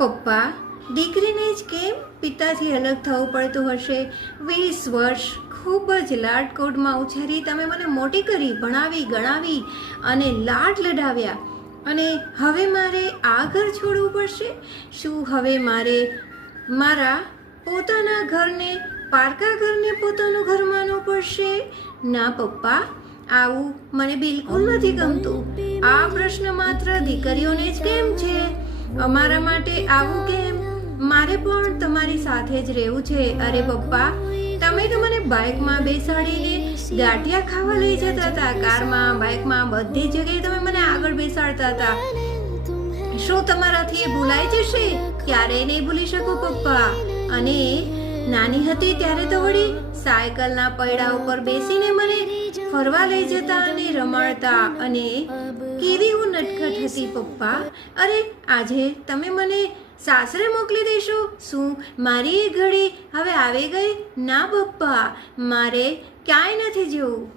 પપ્પા, દીકરીને જ કેમ પિતાથી અલગ થવું પડતું હશે? 20 વર્ષ ખૂબ જ લાડકોડમાં ઉછેરી તમે મને મોટી કરી, ભણાવી ગણાવી અને લાડ લડાવ્યા, અને હવે મારે આ ઘર છોડવું પડશે? શું હવે મારે મારા પોતાના ઘરને, પારકા ઘરને પોતાનું ઘર માનવું પડશે? ના પપ્પા, આવું મને બિલકુલ નથી ગમતું. આ પ્રશ્ન માત્ર દીકરીઓને જ કેમ છે? અમારા માટે આવું કેમ? મારે પણ તમારી સાથે જ રહેવું છે. અરે પપ્પા, તમે તો મને બાઇકમાં બેસાડીને ગાંઠિયા ખાવા લઈ જતા હતા, કારમાં, બાઇકમાં, બધી જગ્યાએ તમે મને આગળ બેસાડતા હતા. શું તમારાથી એ ભૂલાઈ જશે? ક્યારેય નહીં ભૂલી શકું પપ્પા. અને નાની હતી ત્યારે તો વળી સાયકલના પૈડા ઉપર બેસીને મને ફરવા લઈ જતા અને રમાડતા, અને કેવી હું નટખટ હતી પપ્પા. અરે આજે તમે મને સાસરે મોકલી દેશો? શું મારી એ ઘડી હવે આવી ગઈ? ના પપ્પા, મારે ક્યાંય નથી જવું.